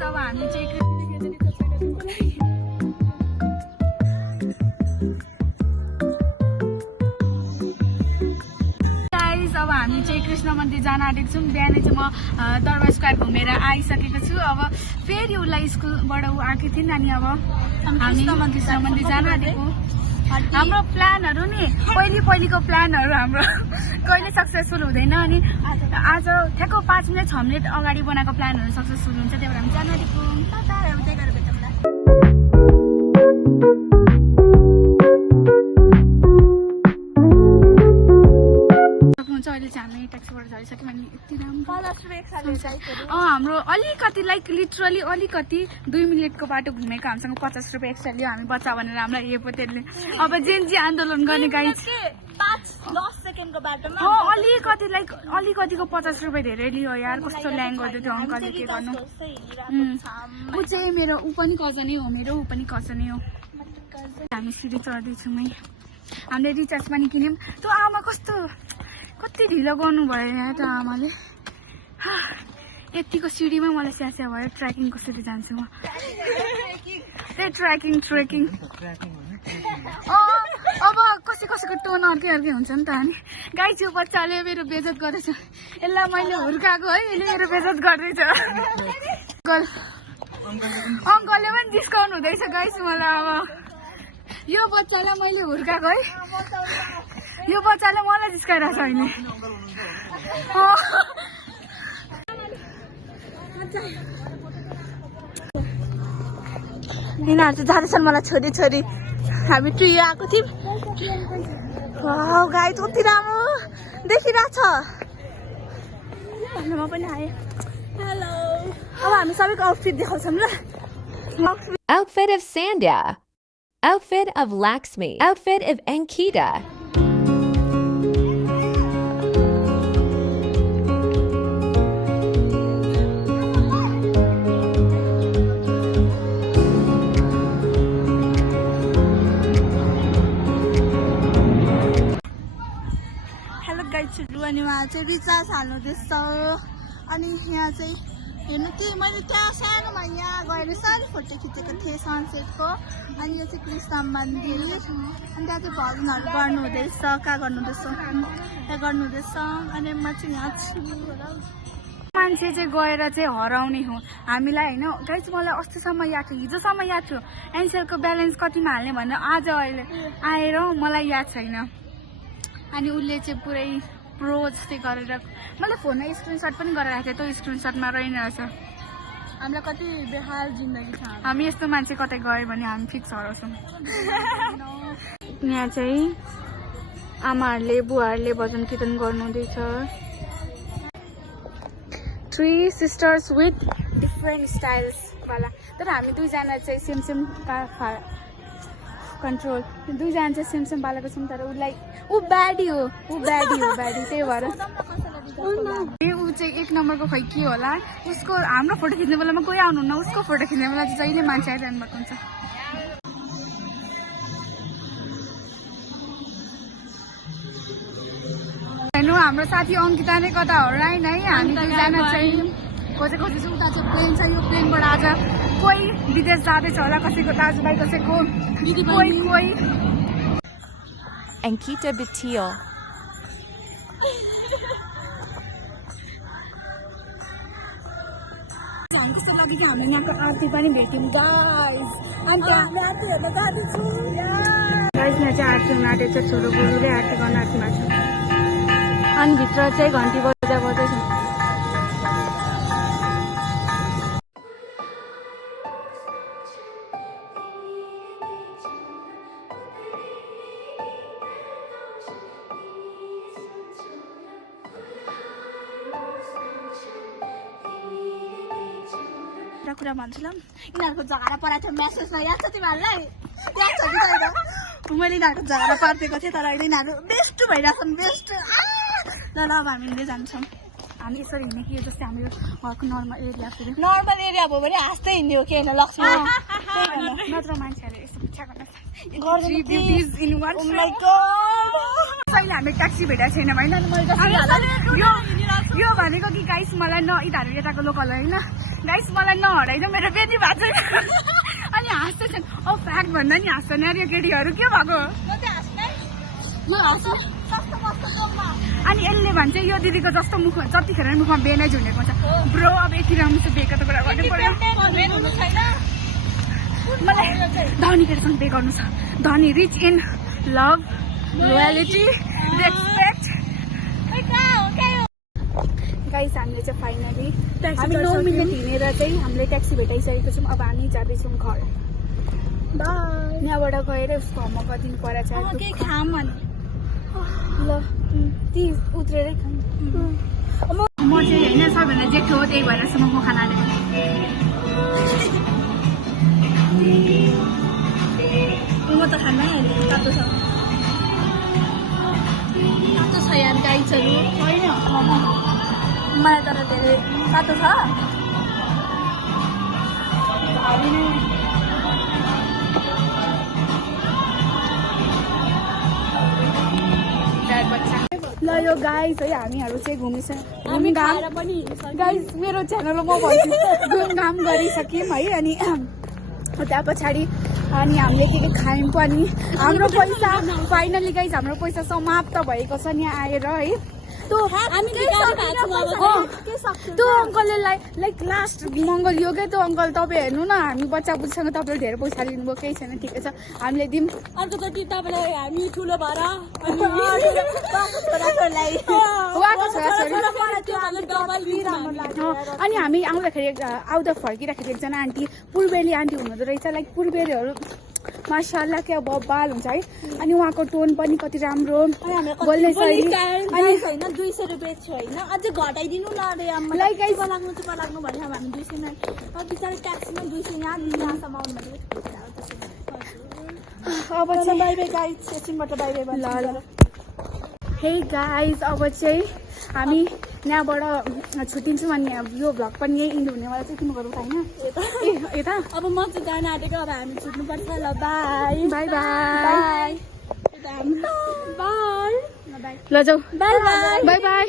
Guys अब हामी चाहिँ कृष्ण मन्दिर जान आँटेको छौँ। बिहानै चाहिँ म दरबार स्क्वायर घुमेर आइसकेको छु। अब फेरि उसलाई स्कुलबाट ऊ आएको थियो नि, अनि अब हामी कृष्ण मन्दिर जान आँटेको। हाम्रो प्लानहरू नि पहिलेको प्लानहरू हाम्रो कहिले सक्सेसफुल हुँदैन, अनि आज ठ्याक्क 5 मिनट 6 मिनट अगाडि बनाएको प्लानहरू सक्सेसफुल हुन्छ। त्यही भएर हामी जान आँटेको। अहिले चाहिँ हामी ट्याक्सीबाट झरिसक्यौँ अनि यति राम्रो हाम्रो अलिकति लाइक लिटरली अलिकति 2 मिनटको बाटो घुमेको हामीसँग 50 रुपियाँ एक्स्ट्रा लियो। हामी बच्चा भनेर हामीलाई हेपोतेले अब जेन्जी आन्दोलन गर्ने गाइस 5-10 सेकेन्डको बाटोमा अलिकति लाइक अलिकतिको 50 रुपियाँ धेरै लियो यार। कस्तो ल्याङ गर्दै थियो अङ्कलले, के गर्नु। ऊ चाहिँ मेरो ऊ पनि कजनै हो, मेरो ऊ पनि कजनै हो। हामी सिँढी चढ्दैछौँ है। हामीले रिचार्ज पनि किन्यौँ। त्यो आमा कति ढिलो गर्नुभयो यहाँ त आमाले। यतिको सिँढीमा मलाई स्यास्या भयो। ट्रेकिङ कसरी जान्छु म, ट्रेकिङ अब कसैको टोन अर्कै हुन्छ नि त। अनि गाई त्यो बच्चाले मेरो बेइज्जत गर्दैछ। यसलाई मैले हुर्काएको है, यसले मेरो बेइज्जत गर्दैछ। अङ्कलले पनि डिस्काउन्ट हुँदैछ गाइस मलाई। अब यो बच्चालाई मैले हुर्काएको है, यो बच्चाले मलाई जिस्काइरहेको छ अहिले। यिनीहरू चाहिँ जाँदैछन् मलाई छोरी। हामी ट्री आएको थियौँ। गाई कति राम्रो देखिरहेछ। भन्नुमा पनि आयो। हेलो। अब हामी सबैको आउटफिट देखाउँछौँ ल। Outfit of Sandhya. Outfit of Laxmi. Outfit of Ankita. अनि उहाँ चाहिँ रिचार्ज हाल्नुहुँदैछ। अनि यहाँ चाहिँ हेर्नु कि मैले त्यहाँ सानोमा यहाँ गएर सानो फोटो खिचेको थिएँ सनसेटको। अनि यो चाहिँ कृष्ण मन्दिर। अनि त्यहाँ चाहिँ भजनहरू गर्नुहुँदैछ। कहाँ गर्नुहुँदैछ, त्यहाँ गर्नुहुँदैछ। अनि म चाहिँ यहाँ छु। मान्छे चाहिँ गएर चाहिँ हराउने हो हामीलाई होइन गाइस। मलाई अस्तिसम्म याद थियो, हिजोसम्म याद थियो एनसेलको ब्यालेन्स कतिमा हाल्ने भनेर। आज अहिले आएर मलाई याद छैन। अनि उसले चाहिँ पुरै प्रो जस्तै गरेर मलाई फोनमा स्क्रिनसट पनि गरेर राखेको थियो। त्यो स्क्रिनसटमा रहेनरहेछ। हामीलाई कति बेहाल जिन्दगी छ। हामी यस्तो मान्छे कतै गयो भने हामी फिक्स हराउँछौँ। यहाँ चाहिँ आमाहरूले बुवाहरूले भजन कीर्तन गर्नुहुँदैछ। 3 sisters with different styles वाला। तर हामी दुईजना चाहिँ सेम कन्ट्रोल। दुईजना चाहिँ सेम वालाको छौँ। तर उसलाई ऊ ब्याडी हो त्यही भएर ऊ चाहिँ 1 नम्बरको खै के होला। उसको हाम्रो फोटो खिच्ने बेलामा कोही आउनुहुन्न, उसको फोटो खिच्ने बेला चाहिँ जहिले मान्छे आइरहनु भएको हुन्छ। हेर्नु हाम्रो साथी अङ्किता नै कता हराइन है। हामी दुईजना चाहिँ खोजेको चाहिँ उता चाहिँ प्लेन छ। यो प्लेनबाट आज कोही विदेश जाँदैछ होला। कसैको दाजुभाइ, कसैको दिदी, कोही Ankita Batil. कस्तो लाग्यो कि हामी यहाँको आरती पनि भेट्यौँ गाइस। अनि गाइस यहाँ चाहिँ आरती हुन आँटेको छ। छोरो गुरुले आरती गर्न आरतीमा छ। अनि भित्र चाहिँ घन्टी बजाउँदैछ। कुरा भन्छु ल, यिनीहरूको झगडा पराएको थियो म्यासेजमा। याद छ तिमीहरूलाई? याद छ कि छैन? मैले यिनीहरूको झगडा पारिदिएको थिएँ। तर अहिले यिनीहरू बेस्ट भइरहेछन्। बेस्ट। ल अब हामी हिँड्दै जान्छौँ। हामी यसरी हिँड्ने कि जस्तै हाम्रो घरको नर्मल एरिया फेरि नर्मल एरिया भयो भने हाँस्दै हिँड्यो के होइन लक्ष्मी। नत्र मान्छेहरूले यस्तो पुच्छा गर्छ। कहिले हामी ट्याक्सी भेटेको छैन होइन। यो भनेको कि गाइस मलाई न यिनीहरू यताको लोकल होइन, गाइस मलाई नहराइन मेरो बेनी भएको छ अनि हाँस्दैछन् फ्याक्ट भन्दा नि हाँस्छन् यार यो केटीहरू के भएको अनि यसले भन्छ यो दिदीको जस्तो मुख जतिखेर मुखमा बेनै झुन्डेको हुन्छ ब्रो अब यति राम्रो त बेको त कुरा गर्नै पर्यो मलाई धनी केटीसँग बे गर्नु छ धनी rich in love loyalty respect guys हामीले चाहिँ फाइनली हामी 9 मिनट हिँडेर चाहिँ हामीले ट्याक्सी भेटाइसकेको छौँ अब हामी जाँदैछौँ घर यहाँबाट गएर उसको होमवर्क गरिदिनु परेको छ ल ती उत्रेरै खाऊँ म चाहिँ होइन सबैभन्दा जेठो हो त्यही भएर म खाना हालेको म त खानै हालेँ तातो छ यार गाइसहरू होइन मलाई तर धेरै तातो छ ल यो गाइस है हामीहरू चाहिँ घुमिसक्यौँ गाइस मेरो च्यानलमा म भन्छु घुमघाम गरिसक्यौँ है अनि त्यहाँ पछाडि अनि हामीले के खायौँ पनि हाम्रो पैसा फाइनली गाइस हाम्रो पैसा समाप्त भएको छ यहाँ आएर है त्यो अङ्कलले लाइक लास्ट मङ्गल यो क्या त्यो अङ्कल तपाईँ हेर्नु न हामी बच्चा बुच्चासँग तपाईँले धेरै पैसा लिनुभयो केही छैन ठिकै छ हामीले दिउँ अर्कोचोटि तपाईँलाई हामी ठुलो भएर अनि हामी आउँदाखेरि आउँदा फर्किँदाखेरि एकजना आन्टी पूर्वेली आन्टी हुनुहुँदो रहेछ लाइक पूर्वेलीहरू माशाअल्लाह क्या बब्बाल हुन्छ है अनि उहाँको टोन पनि कति राम्रो बोल्ने शैली अनि होइन 200 रुपियाँ छु होइन अझै घटाइदिनु न अरे लाइक चुपा लाग्नु भने अब हामी 200 मा बिचारा ट्याक्सीमा 200 यहाँसम्म आउनु भने अब चाहिँ बाई बाई गाइस एकछिनबाट बाई बाई ल हे गाइस अब चाहिँ हामी यहाँबाट छुट्टिन्छौँ अनि यो भ्लग पनि यही इन्ड हुनेवाला चाहिँ किन गरौँ होइन यता अब म चाहिँ जान आँटेको अब हामी छुट्नुपर्छ ल बाई बाई बाई बाई ल जाऊ बाई बाई बाई बाई